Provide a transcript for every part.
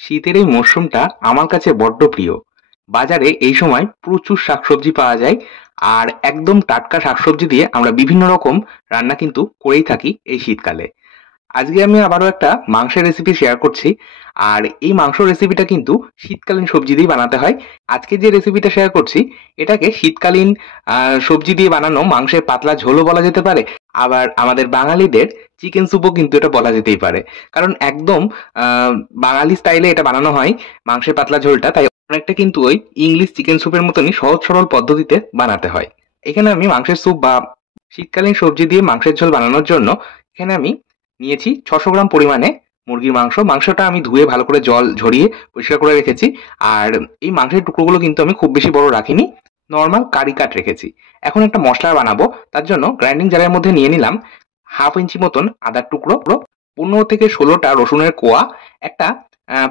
শীতের এই মরশুমটা আমার কাছে বড্ড প্রিয়। বাজারে এই সময় প্রচুর শাকসবজি পাওয়া যায়। আর একদম টাটকা শাকসবজি দিয়ে আমরা বিভিন্ন রকম রান্না কিন্তু করেই থাকি এই শীতকালে। আজকে আমি আবারও একটা মাংসের রেসিপি শেয়ার করছি। আর এই মাংস রেসিপিটা কিন্তু শীতকালীন সবজি দিয়ে বানাতে হয়। আজকে যে রেসিপিটা শেয়ার করছি এটাকে শীতকালীন সবজি দিয়ে বানানো মাংসের পাতলা ঝোলও বলা যেতে পারে। আবার আমাদের বাঙালিদের চিকেন স্যুপও কিন্তু এটা বলা যেতেই পারে। কারণ একদম বাঙালি স্টাইলে এটা বানানো হয় মাংসের পাতলা ঝোলটা, তাই অনেকটা কিন্তু ওই ইংলিশ চিকেন স্যুপের মতনই সহজ সরল পদ্ধতিতে বানাতে হয়। এখানে আমি মাংসের স্যুপ বা শীতকালীন সবজি দিয়ে মাংসের ঝোল বানানোর জন্য এখানে আমি নিয়েছি 600 গ্রাম পরিমাণে মুরগির মাংস। মাংসটা আমি ধুয়ে ভালো করে জল ঝরিয়ে পরিষ্কার করে রেখেছি। আর এই মাংসের টুকরোগুলো কিন্তু আমি খুব বেশি বড় রাখিনি, নর্মাল কারি কাট রেখেছি। এখন একটা মশলা বানাবো, তার জন্য গ্রাইন্ডিং জারের মধ্যে নিয়ে নিলাম হাফ ইঞ্চি মতন আদার টুকরো, 15 থেকে 16টা রসুনের কোয়া, একটা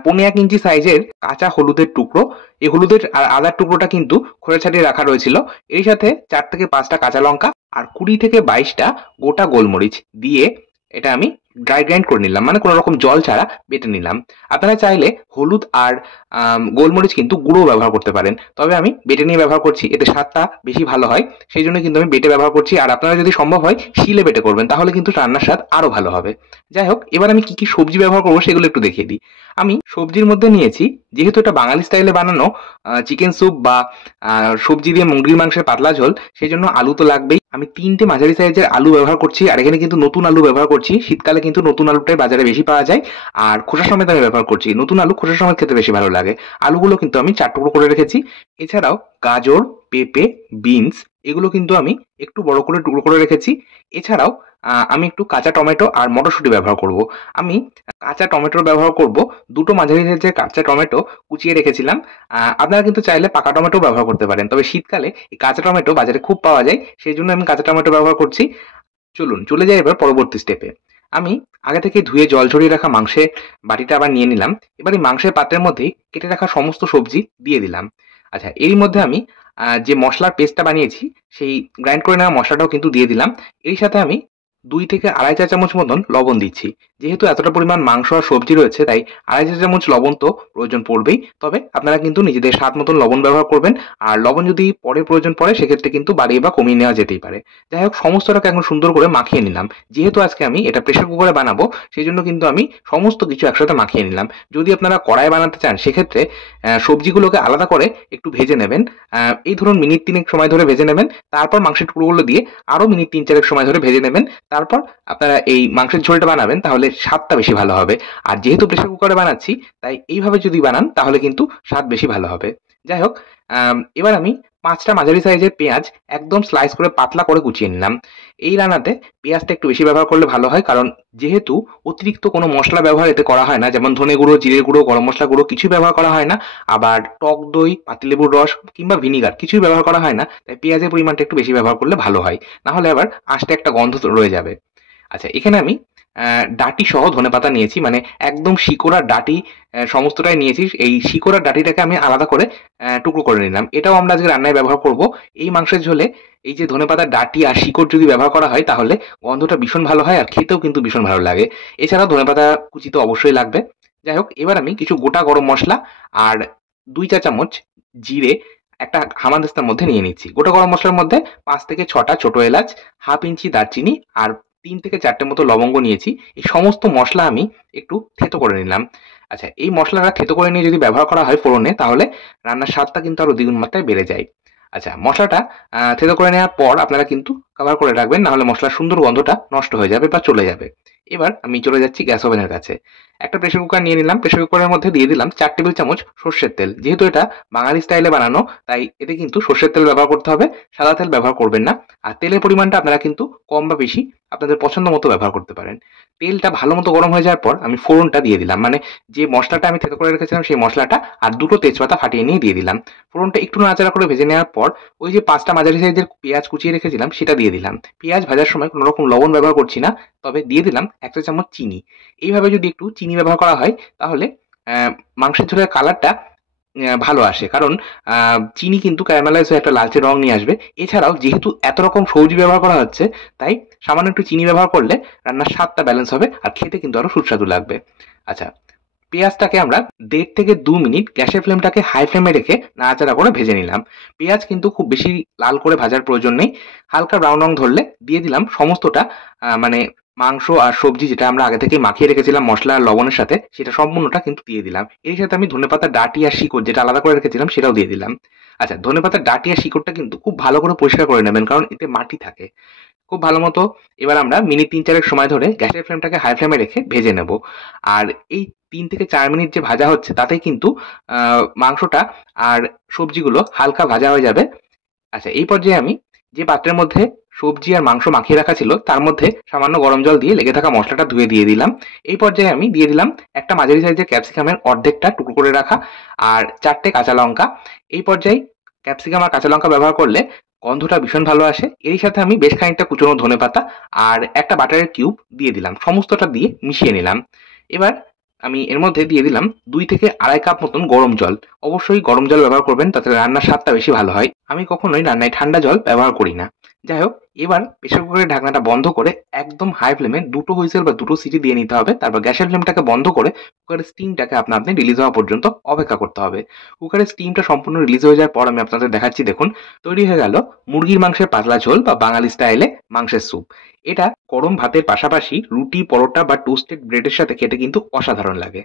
1.5 ইঞ্চি সাইজের কাঁচা হলুদের টুকরো। এই হলুদের আর আদার টুকরোটা কিন্তু খোসা ছাড়িয়ে রাখা রয়েছিল। এর সাথে 4 থেকে 5টা কাঁচা লঙ্কা আর 20 থেকে 22টা গোটা গোলমরিচ দিয়ে এটা আমি ড্রাই গ্রাইন্ড করে নিলাম, মানে কোনো রকম জল ছাড়া বেটে নিলাম। আপনারা চাইলে হলুদ আর গোলমরিচ কিন্তু গুঁড়ো ব্যবহার করতে পারেন, তবে আমি বেটে নিয়ে ব্যবহার করছি, এতে স্বাদটা বেশি ভালো হয়। সেই জন্য কিন্তু আমি বেটে ব্যবহার করছি। আর আপনারা যদি সম্ভব হয় শিলে বেটে করবেন, তাহলে কিন্তু রান্নার স্বাদ আরো ভালো হবে। যাই হোক, এবার আমি কি কি সবজি ব্যবহার করবো সেগুলো একটু দেখিয়ে দিই। আমি সবজির মধ্যে নিয়েছি, যেহেতু এটা বাঙালি স্টাইলে বানানো চিকেন স্যুপ বা সবজি দিয়ে মুরগির মাংসের পাতলা ঝোল, সেই জন্য আলু তো লাগবেই। আমি 3টে মাঝারি সাইজের আলু ব্যবহার করছি, আর এখানে কিন্তু নতুন আলু ব্যবহার করছি। শীতকালে কিন্তু নতুন আলুটাই বাজারে বেশি পাওয়া যায়। আর খোসা সমেত আমি ব্যবহার করছি, নতুন আলু খোসা সমেত খেতে বেশি ভালো লাগে। আলুগুলো কিন্তু আমি 4 টুকরো করে রেখেছি। এছাড়াও গাজর, পেঁপে, বিনস এগুলো কিন্তু আমি একটু বড় করে টুকরো করে রেখেছি। এছাড়াও আমি একটু কাঁচা টমেটো আর মটরশুঁটি ব্যবহার করব। আমি কাঁচা টমেটোর ব্যবহার করব, 2টো মাঝারি সাইজের কাঁচা টমেটো কুচিয়ে রেখেছিলাম। আপনারা কিন্তু চাইলে পাকা টমেটো ব্যবহার করতে পারেন, তবে শীতকালে এই কাঁচা টমেটো বাজারে খুব পাওয়া যায়, সেই জন্য আমি কাঁচা টমেটো ব্যবহার করছি। চলুন চলে যাই এবার পরবর্তী স্টেপে। আমি আগে থেকে ধুয়ে জল ঝরিয়ে রাখা মাংসের বাটিটা আবার নিয়ে নিলাম। এবার এই মাংসের পাত্রের মধ্যেই কেটে রাখা সমস্ত সবজি দিয়ে দিলাম। আচ্ছা, এরই মধ্যে আমি যে মশলার পেস্টটা বানিয়েছি সেই গ্রাইন্ড করে নেওয়া মশলাটাও কিন্তু দিয়ে দিলাম। এর সাথে আমি 2 থেকে আড়াই চা চামচ মতন লবণ দিচ্ছি। যেহেতু এতটা পরিমাণ মাংস আর সবজি রয়েছে, তাই আড়াই চা চামচ লবণ তো প্রয়োজন পড়বেই। তবে আপনারা কিন্তু নিজেদের স্বাদ মতন লবণ ব্যবহার করবেন। আর লবণ যদি পরে প্রয়োজন পড়ে সেক্ষেত্রে কিন্তু বাড়িয়ে বা কমিয়ে নেওয়া যেতেই পারে। যাই হোক, সমস্তটাকে এখন সুন্দর করে মাখিয়ে নিলাম। যেহেতু আজকে আমি এটা প্রেসার কুকারে বানাবো, সেই জন্য কিন্তু আমি সমস্ত কিছু একসাথে মাখিয়ে নিলাম। যদি আপনারা কড়াইয়ে বানাতে চান সেক্ষেত্রে সবজিগুলোকে আলাদা করে একটু ভেজে নেবেন। এই ধরুন মিনিট 3 সময় ধরে ভেজে নেবেন। তারপর মাংসের টুকরোগুলো দিয়ে আরো মিনিট 3-4 সময় ধরে ভেজে নেবেন। তারপর আপনারা এই মাংসের ঝোলটা বানাবেন, তাহলে স্বাদটা বেশি ভালো হবে। আর যেহেতু প্রেসার কুকারে বানাচ্ছি, তাই এইভাবে যদি বানান তাহলে কিন্তু স্বাদ বেশি ভালো হবে। যাই হোক, এবার আমি 5টা মাঝারি সাইজের পেঁয়াজ একদম স্লাইস করে পাতলা করে কুচিয়ে নিলাম। এই রান্নাতে পেঁয়াজটা একটু বেশি ব্যবহার করলে ভালো হয়, কারণ যেহেতু অতিরিক্ত কোনো মশলা ব্যবহার এতে করা হয় না, যেমন ধনে গুঁড়ো, জিরে গুঁড়ো, গরম মশলা গুঁড়ো কিছুই ব্যবহার করা হয় না। আবার টক দই, পাতিলেবুর রস কিংবা ভিনিগার কিছুই ব্যবহার করা হয় না। তাই পেঁয়াজের পরিমাণটা একটু বেশি ব্যবহার করলে ভালো হয়, না হলে আবার আস্তে একটা গন্ধ রয়ে যাবে। আচ্ছা, এখানে আমি ডাঁটি সহ ধনেপাতা নিয়েছি, মানে একদম শিকড় আর ডাঁটি সমস্তটাই নিয়েছি। এই শিকড় আর ডাঁটিটাকে আমি আলাদা করে টুকরো করে নিলাম। এটাও আমরা আজকে রান্নায় ব্যবহার করব। এই মাংসের ঝোলে এই যে ধনেপাতার ডাঁটি আর শিকড় যদি ব্যবহার করা হয়, তাহলে গন্ধটা ভীষণ ভালো হয় আর খেতেও কিন্তু ভীষণ ভালো লাগে। এছাড়াও ধনেপাতা কুচি তো অবশ্যই লাগবে। যাই হোক, এবার আমি কিছু গোটা গরম মসলা আর 2 চা চামচ জিরে একটা হামানদিস্তার মধ্যে নিয়ে নিচ্ছি। গোটা গরম মসলার মধ্যে 5 থেকে 6টা ছোট এলাচ, হাফ ইঞ্চি দারচিনি আর 3 থেকে 4টে মতো লবঙ্গ নিয়েছি। এই সমস্ত মসলা আমি একটু থেতো করে নিলাম। আচ্ছা, এই মসলাটা থেতো করে নিয়ে যদি ব্যবহার করা হয় ফোড়নে, তাহলে রান্নার স্বাদটা কিন্তু আরো দ্বিগুণ মাত্রায় বেড়ে যায়। আচ্ছা, মসলাটা থেতো করে নেওয়ার পর আপনারা কিন্তু কভার করে রাখবেন, না হলে মসলার সুন্দর গন্ধটা নষ্ট হয়ে যাবে বা চলে যাবে। এবার আমি চলে যাচ্ছি গ্যাস ওভেনের কাছে। একটা প্রেসার কুকার নিয়ে নিলাম। প্রেসার কুকারের মধ্যে দিয়ে দিলাম 4 টেবিল চামচ সর্ষের তেল। যেহেতু এটা বাঙালি স্টাইলে বানানো, তাই এতে কিন্তু সর্ষের তেল ব্যবহার করতে হবে, সাদা তেল ব্যবহার করবেন না। আর তেলের পরিমাণটা আপনারা কিন্তু কম বা বেশি আপনাদের পছন্দ মতো ব্যবহার করতে পারেন। তেলটা ভালো মতো গরম হয়ে যাওয়ার পর আমি ফোড়নটা দিয়ে দিলাম, মানে যে মশলাটা আমি থেতো করে রেখেছিলাম সেই মশলাটা আর 2টো তেজপাতা ফাটিয়ে নিয়ে দিয়ে দিলাম। ফোড়নটা একটু নাড়াচাড়া করে ভেজে নেওয়ার পর ওই যে 5টা মাঝারি সাইজের পেঁয়াজ কুচিয়ে রেখেছিলাম সেটা দিয়ে দিলাম। পেঁয়াজ ভাজার সময় কোনো রকম লবণ ব্যবহার করছি না, তবে দিয়ে দিলাম 1 চা চামচ চিনি। এইভাবে যদি একটু চিনি ব্যবহার করা হয়, তাহলে মাংসের ঝোলের কালারটা ভালো আসে, কারণ চিনি কিন্তু ক্যারামেলাইজ হয়ে একটা লালচে রং নিয়ে আসবে। এছাড়াও যেহেতু এত রকম সবজি ব্যবহার করা হচ্ছে, তাই সামান্য একটু চিনি ব্যবহার করলে রান্নার স্বাদটা ব্যালেন্স হবে আর খেতে কিন্তু আরো সুস্বাদু লাগবে। আচ্ছা, পেঁয়াজটাকে আমরা 1.5 থেকে 2 মিনিট গ্যাসের ফ্লেমটাকে হাই ফ্লেমে রেখে নাড়াচাড়া করে ভেজে নিলাম। পেঁয়াজ কিন্তু খুব বেশি লাল করে ভাজার প্রয়োজন নেই। হালকা ব্রাউন রং ধরলে দিয়ে দিলাম সমস্তটা মানে মাংস আর সবজি যেটা আমরা আগে থেকেই মাখিয়ে রেখেছিলাম মসলা আর লবণের সাথে, সেটা সম্পূর্ণটা কিন্তু দিয়ে দিলাম। এর সাথে আমি ধনেপাতার ডাঁটি আর শিকড় যেটা আলাদা করে রেখেছিলাম সেটাও দিয়ে দিলাম। আচ্ছা, ধনেপাতার ডাঁটি আর শিকড়টা কিন্তু খুব ভালো করে পরিষ্কার করে নেবেন, কারণ এতে মাটি থাকে। খুব ভালো মতো এবার আমরা মিনিট ৩-৪ সময় ধরে গ্যাসের ফ্লেমটাকে হাই ফ্লেমে রেখে ভেজে নেব। আর এই ৩ থেকে ৪ মিনিট যে ভাজা হচ্ছে তাতেই কিন্তু মাংসটা আর সবজিগুলো হালকা ভাজা হয়ে যাবে। আচ্ছা, এই পর্যায়ে আমি যে পাত্রের মধ্যে সবজি আর মাংস মাখিয়ে রাখা ছিল তার মধ্যে সামান্য গরম জল দিয়ে লেগে থাকা মশলাটা ধুয়ে দিয়ে দিলাম। এই পর্যায়ে আমি দিয়ে দিলাম একটা মাঝারি সাইজের ক্যাপসিকামের অর্ধেকটা টুকরো করে রাখা আর ৪টে কাঁচা লঙ্কা। এই পর্যায়ে ক্যাপসিকাম আর কাঁচা লঙ্কা ব্যবহার করলে গন্ধটা ভীষণ ভালো আসে। এরই সাথে আমি বেশ খানিকটা কুচনো ধনেপাতা আর একটা বাটারের কিউব দিয়ে দিলাম। সমস্তটা দিয়ে মিশিয়ে নিলাম। এবার আমি এর মধ্যে দিয়ে দিলাম ২ থেকে ২.৫ কাপ মতন গরম জল। অবশ্যই গরম জল ব্যবহার করবেন, তাতে রান্নার স্বাদটা বেশি ভালো হয়। আমি কখনোই রান্নায় ঠান্ডা জল ব্যবহার করি না। যাই হোক, এবার প্রেসার কুকারের ঢাকনাটা বন্ধ করে একদম হাই ফ্লেমে ২টো হুইসেল বা ২টো সিটি দিয়ে নিতে হবে। তারপর গ্যাসের ফ্লেমটাকে বন্ধ করে কুকারের স্টিমটাকে আপনা-আপনি রিলিজ হওয়া পর্যন্ত অপেক্ষা করতে হবে। কুকারের স্টিমটা সম্পূর্ণ রিলিজ হয়ে যাওয়ার পর আমি আপনাদের দেখাচ্ছি, দেখুন তৈরি হয়ে গেল মুরগির মাংসের পাতলা ঝোল বা বাঙালি স্টাইলে মাংসের স্যুপ। এটা গরম ভাতের পাশাপাশি রুটি, পরোটা বা টোস্টেড ব্রেডের সাথে খেতে কিন্তু অসাধারণ লাগে।